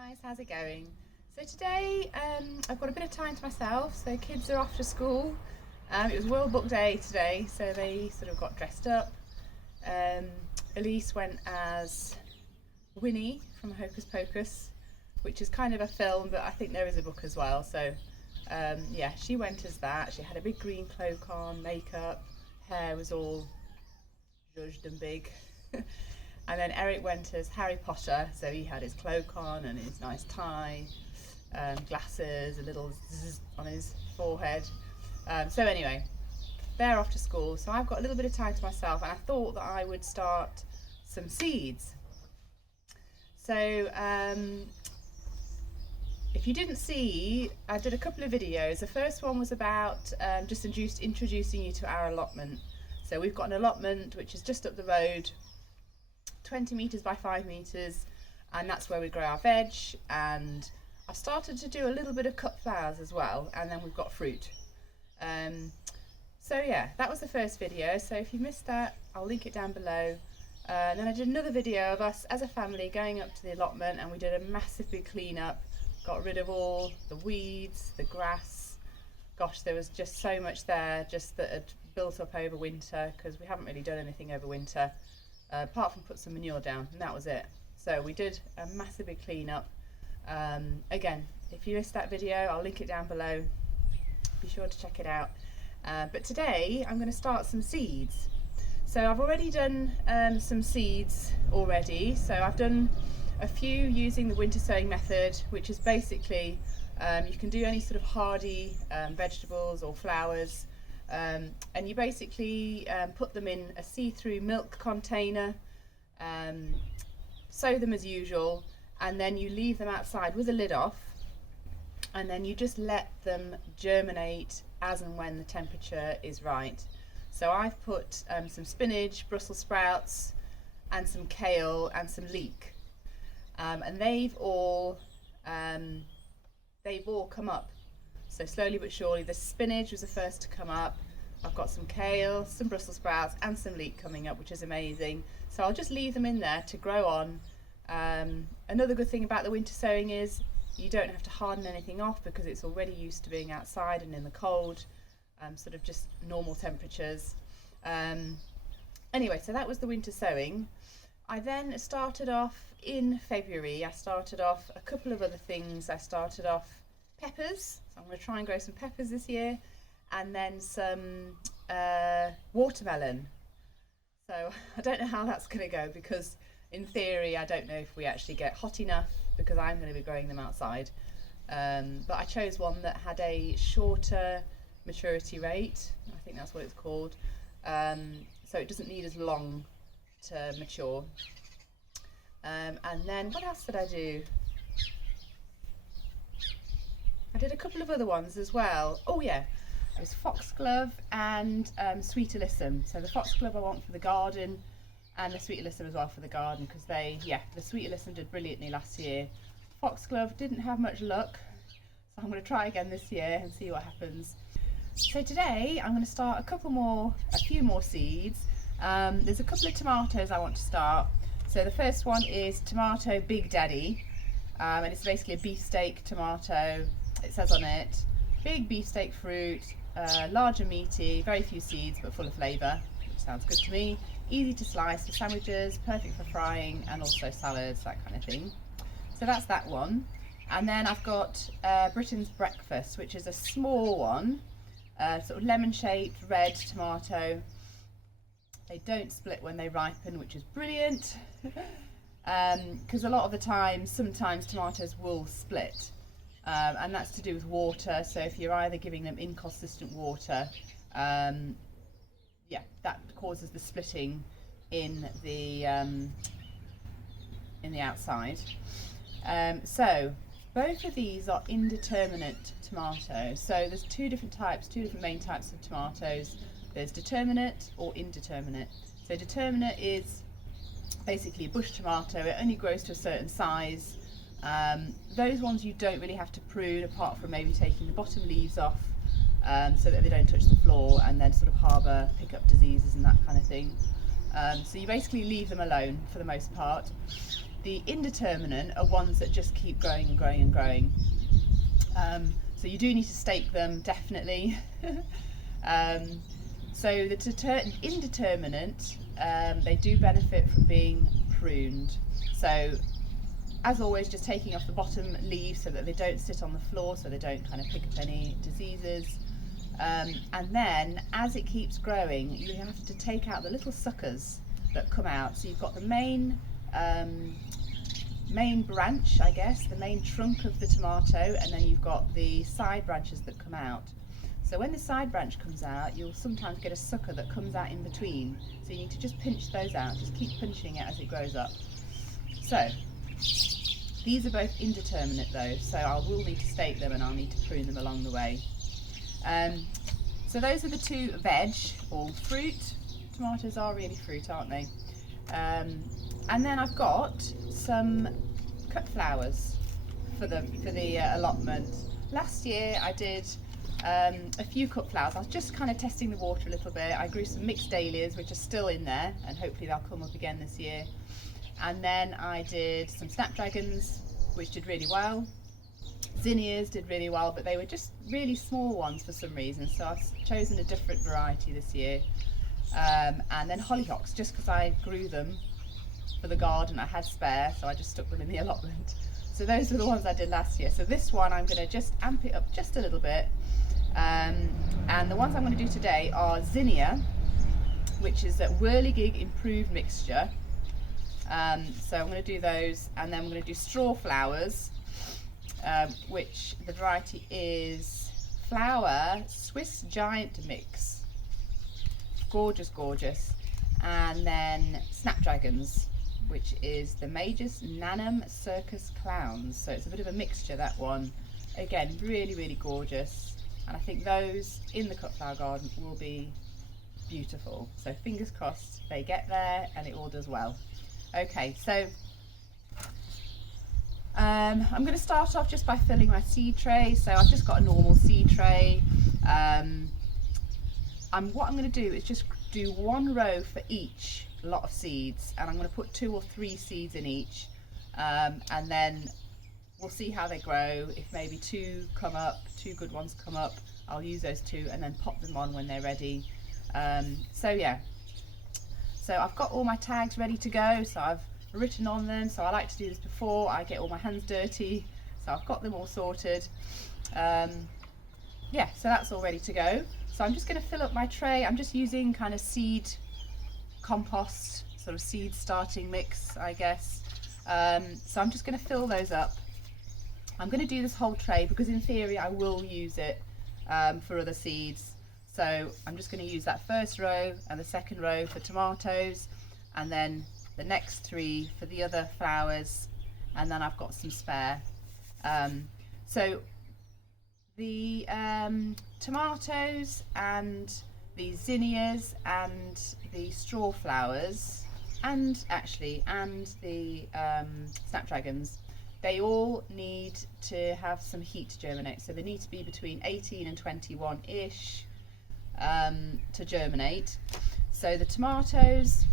Guys, how's it going? So today I've got a bit of time to myself, so kids are off to school. It was World Book Day today, so they sort of got dressed up. Elise went as Winnie from Hocus Pocus, which is kind of a film, but I think there is a book as well. So yeah, she went as that. She had a big green cloak on, makeup, hair was all zhuzhed and big. And then Eric went as Harry Potter, so he had his cloak on and his nice tie, glasses, a little zzz on his forehead. So anyway, they're off to school, so I've got a little bit of time to myself, and I thought that I would start some seeds. So if you didn't see, I did a couple of videos. The first one was about just introducing you to our allotment. So we've got an allotment which is just up the road, 20 metres by 5 metres, and that's where we grow our veg. And I've started to do a little bit of cut flowers as well, and then we've got fruit. So yeah, that was the first video, so if you missed that, I'll link it down below. Then I did another video of us as a family going up to the allotment, and we did a massive big clean up, got rid of all the weeds, the grass. Gosh, there was just so much there just that had built up over winter, because we haven't really done anything over winter. Apart from put some manure down, and that was it. So we did a massive big clean up. Again, if you missed that video, I'll link it down below. Be sure to check it out. But today I'm going to start some seeds. So I've already done some seeds already. So I've done a few using the winter sowing method, which is basically you can do any sort of hardy vegetables or flowers. And you basically put them in a see-through milk container, sow them as usual, and then you leave them outside with the lid off, and then you just let them germinate as and when the temperature is right. So I've put some spinach, Brussels sprouts, and some kale and some leek, and they've all come up. So slowly but surely, the spinach was the first to come up. I've got some kale, some Brussels sprouts, and some leek coming up, which is amazing. So I'll just leave them in there to grow on. Another good thing about the winter sowing is you don't have to harden anything off, because it's already used to being outside and in the cold, sort of just normal temperatures. Anyway, so that was the winter sowing. I then started off in February. I started off a couple of other things. I started off peppers, so I'm going to try and grow some peppers this year, and then some watermelon. So I don't know how that's going to go, because in theory I don't know if we actually get hot enough, because I'm going to be growing them outside. But I chose one that had a shorter maturity rate, I think that's what it's called, so it doesn't need as long to mature. And then what else did I do? I did a couple of other ones as well. Oh yeah, it was foxglove and sweet alyssum. So the foxglove I want for the garden, and the sweet alyssum as well for the garden, because the sweet alyssum did brilliantly last year. Foxglove didn't have much luck, so I'm going to try again this year and see what happens. So today I'm going to start a few more seeds. There's a couple of tomatoes I want to start. So the first one is Tomato Big Daddy, and it's basically a beefsteak tomato. It says on it, big beefsteak fruit, large and meaty, very few seeds but full of flavour, which sounds good to me. Easy to slice for sandwiches, perfect for frying and also salads, that kind of thing. So that's that one. And then I've got Britain's Breakfast, which is a small one, sort of lemon shaped red tomato. They don't split when they ripen, which is brilliant, because a lot of the time, sometimes tomatoes will split. And that's to do with water. So if you're either giving them inconsistent water, yeah, that causes the splitting in the outside. So both of these are indeterminate tomatoes. So there's two different main types of tomatoes. There's determinate or indeterminate. So determinate is basically a bush tomato. It only grows to a certain size. Those ones you don't really have to prune, apart from maybe taking the bottom leaves off, so that they don't touch the floor and then sort of pick up diseases and that kind of thing. So you basically leave them alone for the most part. The indeterminate are ones that just keep growing and growing and growing. So you do need to stake them, definitely. So the indeterminate, they do benefit from being pruned. So as always, just taking off the bottom leaves so that they don't sit on the floor, so they don't kind of pick up any diseases. And then as it keeps growing, you have to take out the little suckers that come out. So you've got the main branch, I guess, the main trunk of the tomato, and then you've got the side branches that come out. So when the side branch comes out, you'll sometimes get a sucker that comes out in between. So you need to just pinch those out, just keep pinching it as it grows up. So these are both indeterminate though, so I will need to stake them and I'll need to prune them along the way. So those are the two veg or fruit. Tomatoes are really fruit, aren't they? And then I've got some cut flowers for the allotment. Last year I did a few cut flowers. I was just kind of testing the water a little bit. I grew some mixed dahlias, which are still in there, and hopefully they'll come up again this year. And then I did some snapdragons, which did really well. Zinnias did really well, but they were just really small ones for some reason, so I've chosen a different variety this year. And then hollyhocks, just because I grew them for the garden, I had spare, so I just stuck them in the allotment. So those were the ones I did last year. So this one I'm going to just amp it up just a little bit. And the ones I'm going to do today are Zinnia, which is a whirligig improved mixture. So I'm going to do those, and then I'm going to do Strawflowers, which the variety is Flower Swiss Giant Mix. Gorgeous, gorgeous. And then Snapdragons, which is the Magus Nanum Circus Clowns. So it's a bit of a mixture, that one. Again, really, really gorgeous. And I think those in the cut flower garden will be beautiful. So fingers crossed they get there and it all does well. Okay, so I'm going to start off just by filling my seed tray. So I've just got a normal seed tray. What I'm going to do is just do one row for each lot of seeds, and I'm going to put 2 or 3 seeds in each, and then we'll see how they grow. If maybe 2 come up, 2 good ones come up, I'll use those 2 and then pop them on when they're ready. So yeah. So I've got all my tags ready to go, so I've written on them. So I like to do this before I get all my hands dirty. So I've got them all sorted. Yeah, so that's all ready to go. So I'm just going to fill up my tray. I'm just using kind of seed compost, sort of seed starting mix, I guess. So I'm just going to fill those up. I'm going to do this whole tray because in theory I will use it for other seeds. So I'm just going to use that first row and the second row for tomatoes, and then the next 3 for the other flowers, and then I've got some spare. So the tomatoes and the zinnias and the Strawflowers and the snapdragons, they all need to have some heat to germinate. So they need to be between 18 and 21-ish to germinate. So the tomatoes,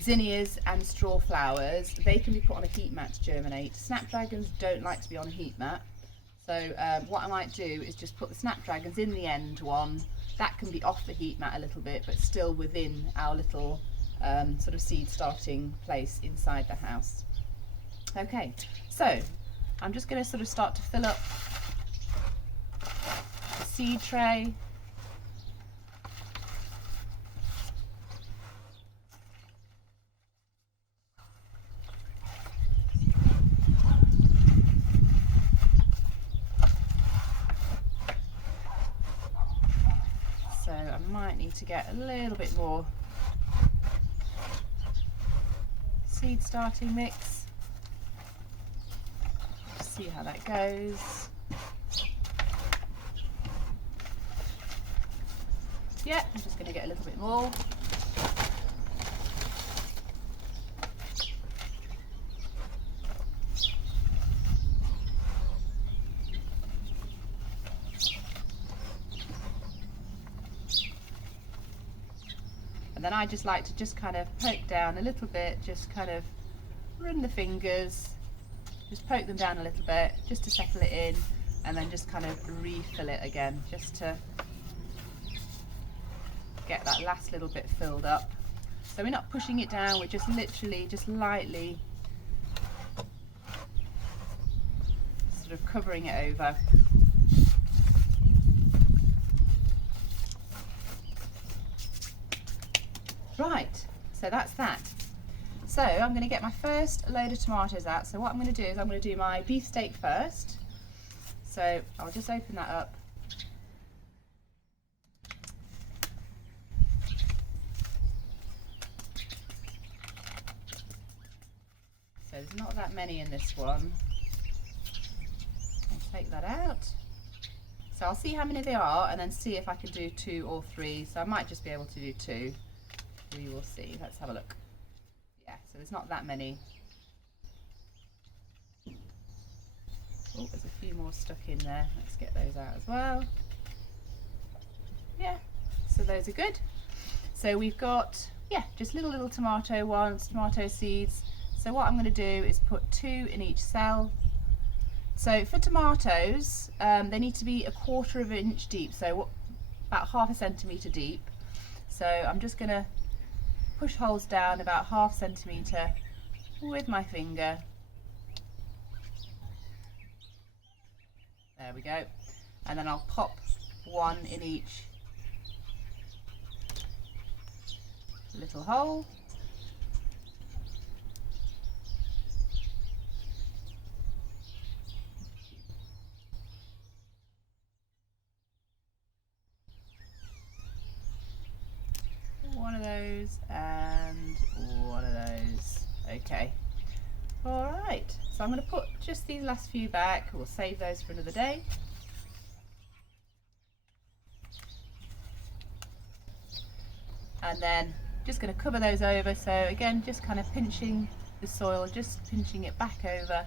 zinnias and Strawflowers, they can be put on a heat mat to germinate. Snapdragons don't like to be on a heat mat. So what I might do is just put the snapdragons in the end one. That can be off the heat mat a little bit, but still within our little sort of seed starting place inside the house. Okay, so I'm just going to sort of start to fill up the seed tray. I might need to get a little bit more seed starting mix. See how that goes. Yeah, I'm just going to get a little bit more. And then I just like to just kind of poke down a little bit, just kind of run the fingers, just poke them down a little bit just to settle it in, and then just kind of refill it again just to get that last little bit filled up. So we're not pushing it down, we're just literally just lightly sort of covering it over. Right, so that's that. So I'm going to get my first load of tomatoes out. So what I'm going to do is I'm going to do my beefsteak first. So I'll just open that up. So there's not that many in this one. I'll take that out. So I'll see how many there are and then see if I can do 2 or 3. So I might just be able to do 2. We will see. Let's have a look. Yeah, so there's not that many. Oh, there's a few more stuck in there. Let's get those out as well. Yeah, so those are good. So we've got, yeah, just little tomato ones, tomato seeds. So what I'm going to do is put 2 in each cell. So for tomatoes, they need to be 1/4 of an inch deep, so about 1/2 centimetre deep. So I'm just going to push holes down about 1/2 centimetre with my finger. There we go. And then I'll pop 1 in each little hole. One of those and one of those. Okay. All right. So I'm going to put just these last few back. We'll save those for another day. And then just going to cover those over. So again, just kind of pinching the soil, just pinching it back over.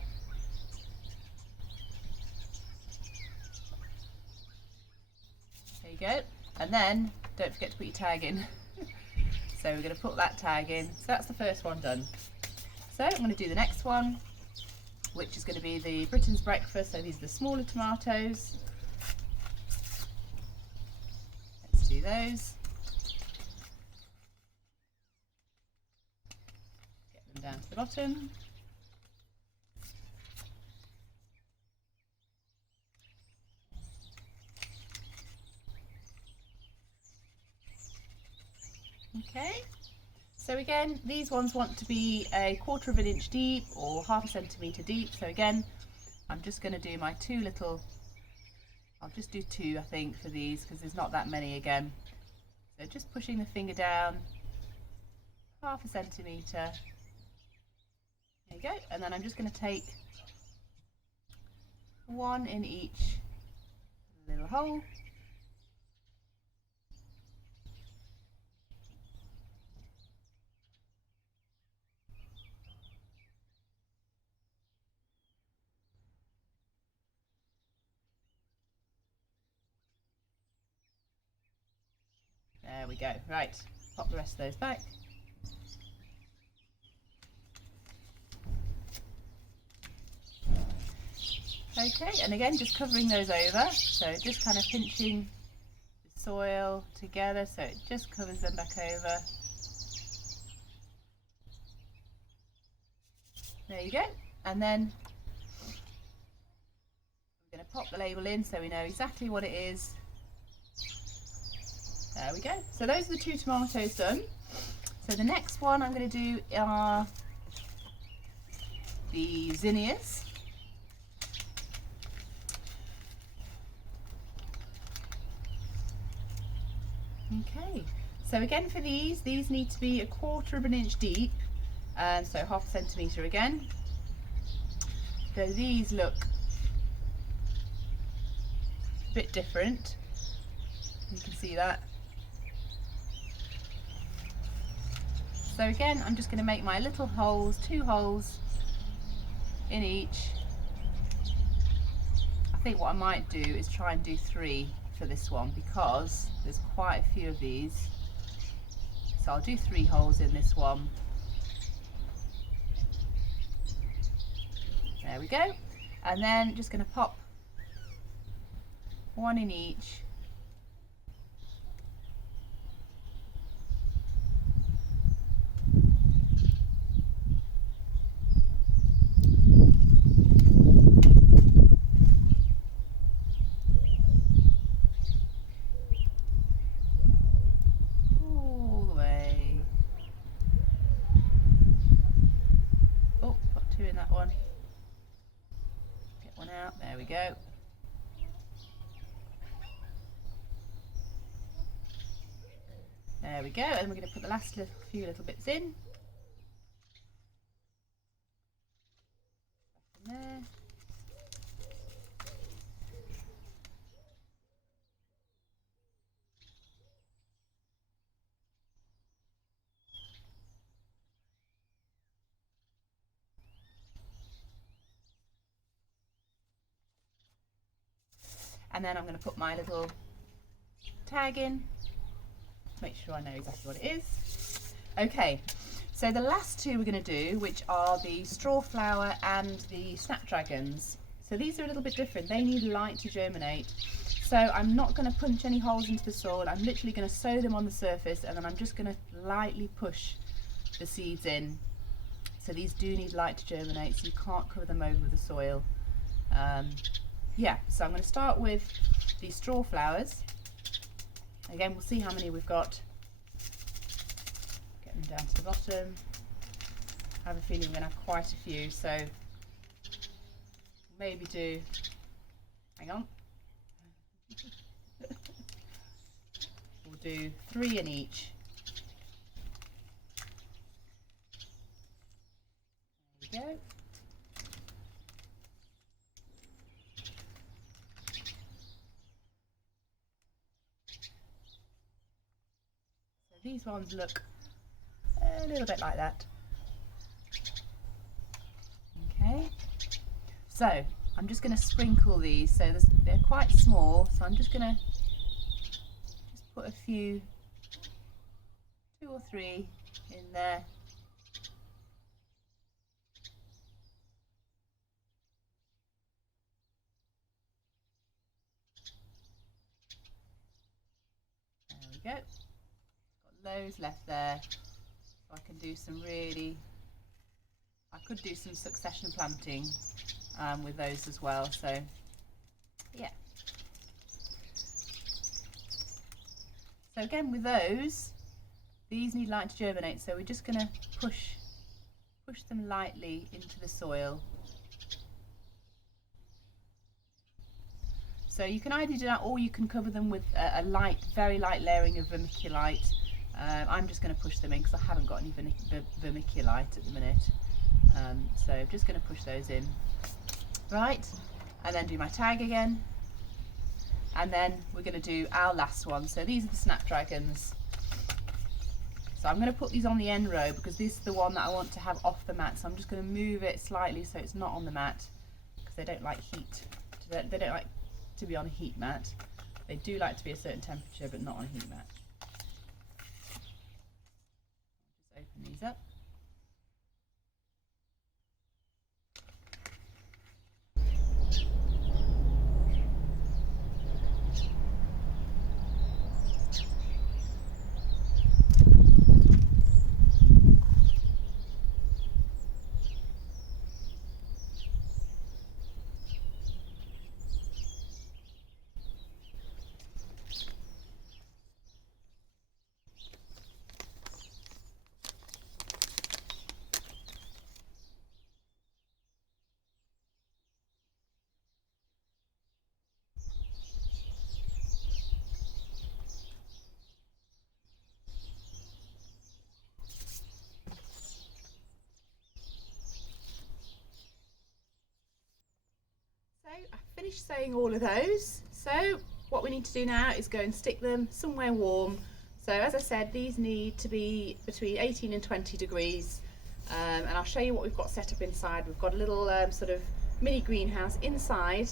There you go. And then don't forget to put your tag in. So we're going to put that tag in. So that's the first one done. So I'm going to do the next one, which is going to be the Britain's breakfast. So these are the smaller tomatoes. Let's do those. Get them down to the bottom. Okay, so again, these ones want to be 1/4 of an inch deep or 1/2 centimetre deep. So again, I'm just going to do my 2 little, I'll just do 2 I think for these because there's not that many again. So just pushing the finger down, 1/2 centimetre. There you go, and then I'm just going to take 1 in each little hole. There we go. Right, pop the rest of those back. Okay, and again, just covering those over. So just kind of pinching the soil together so it just covers them back over. There you go. And then we're going to pop the label in so we know exactly what it is. There we go. So those are the 2 tomatoes done. So the next one I'm going to do are the zinnias. Okay. So again for these need to be 1/4 of an inch deep, and so 1/2 centimetre again. So these look a bit different. You can see that. So again, I'm just going to make my little holes, 2 holes in each. I think what I might do is try and do 3 for this one because there's quite a few of these. So I'll do 3 holes in this one. There we go. And then just going to pop one in each. All the way. Oh, got two in that one. Get one out. There we go. There we go, and we're going to put the last few little bits in. Back in there. And then I'm going to put my little tag in. Make sure I know exactly what it is. Okay, so the last two we're going to do, which are the Strawflower and the snapdragons. So these are a little bit different. They need light to germinate. So I'm not going to punch any holes into the soil. I'm literally going to sow them on the surface, and then I'm just going to lightly push the seeds in. So these do need light to germinate, so you can't cover them over with the soil. Yeah, so I'm going to start with these Strawflowers. Again, we'll see how many we've got. Get them down to the bottom. I have a feeling we're going to have quite a few, so maybe do, hang on, we'll do 3 in each. There we go. These ones look a little bit like that. Okay, so I'm just going to sprinkle these. So they're quite small, so I'm just going to put a few, 2 or 3 in there. There we go. Loads left there, so I can do some I could do some succession planting with those as well, so yeah. So again with those, these need light to germinate, so we're just going to push them lightly into the soil. So you can either do that, or you can cover them with a light, very light layering of vermiculite. I'm just going to push them in because I haven't got any vermiculite at the minute. So I'm just going to push those in. Right, and then do my tag again. And then we're going to do our last one. So these are the snapdragons. So I'm going to put these on the end row because this is the one that I want to have off the mat. So I'm just going to move it slightly so it's not on the mat, because they don't like heat. They don't like to be on a heat mat. They do like to be a certain temperature, but not on a heat mat. Just open these up. I finished sewing all of those, so what we need to do now is go and stick them somewhere warm. So as I said, these need to be between 18 and 20 degrees, and I'll show you what we've got set up inside. We've got a little sort of mini greenhouse inside,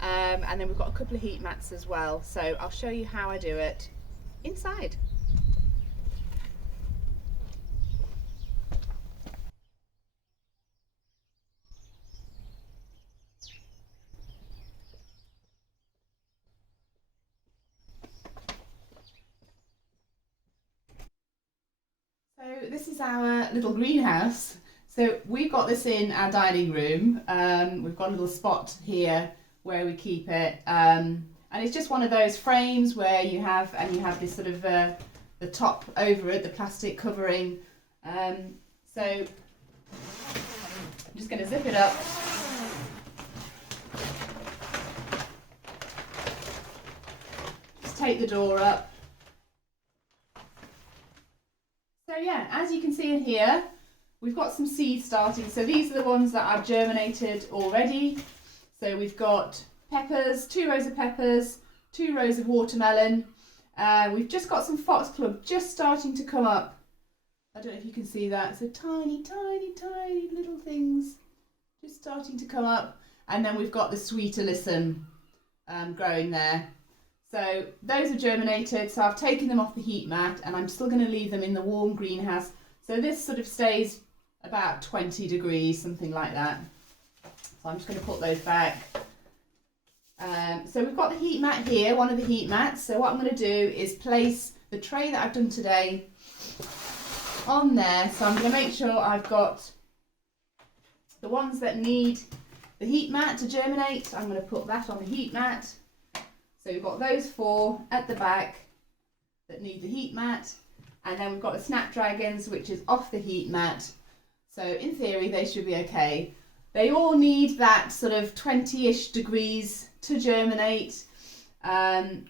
and then we've got a couple of heat mats as well, so I'll show you how I do it inside. this is our little greenhouse. So we've got this in our dining room. We've got a little spot here where we keep it. And it's just one of those frames where you have this sort of the top over it, the plastic covering. So I'm just going to zip it up. Just take the door up. So yeah, as you can see in here, we've got some seeds starting. So these are the ones that I've germinated already. So we've got peppers, 2 rows of peppers, 2 rows of watermelon. We've just got some foxglove just starting to come up. I don't know if you can see that. So tiny, tiny, tiny little things just starting to come up. And then we've got the sweet alyssum growing there. So those are germinated. So I've taken them off the heat mat and I'm still going to leave them in the warm greenhouse. So this sort of stays about 20 degrees, something like that. So I'm just going to put those back. So we've got the heat mat here, one of the heat mats. So what I'm going to do is place the tray that I've done today on there. So I'm going to make sure I've got the ones that need the heat mat to germinate. I'm going to put that on the heat mat. So we've got those 4 at the back that need the heat mat. And then we've got the snapdragons, which is off the heat mat. So in theory, they should be okay. They all need that sort of 20-ish degrees to germinate.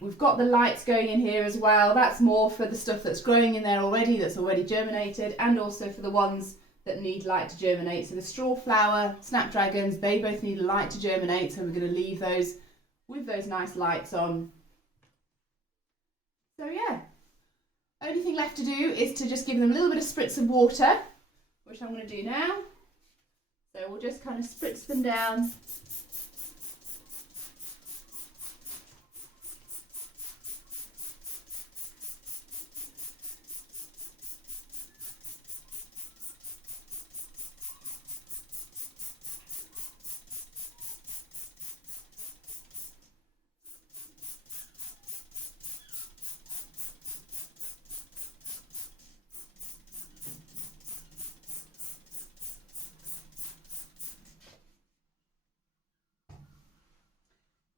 We've got the lights going in here as well. That's more for the stuff that's growing in there already, that's already germinated, and also for the ones that need light to germinate. So the strawflower, snapdragons, they both need a light to germinate. So we're going to leave those with those nice lights on. So yeah, only thing left to do is to just give them a little bit of spritz of water, which I'm going to do now. So we'll just kind of spritz them down.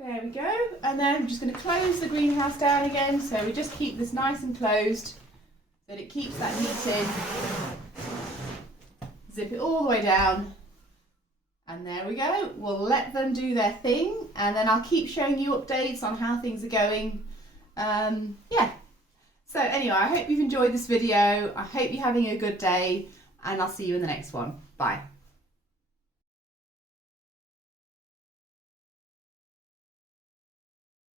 There we go, and then I'm just going to close the greenhouse down again, so we just keep this nice and closed so that it keeps that heat in. Zip it all the way down, and there we go. We'll let them do their thing, and then I'll keep showing you updates on how things are going. Yeah, so anyway, I hope you've enjoyed this video. I hope you're having a good day, and I'll see you in the next one. Bye.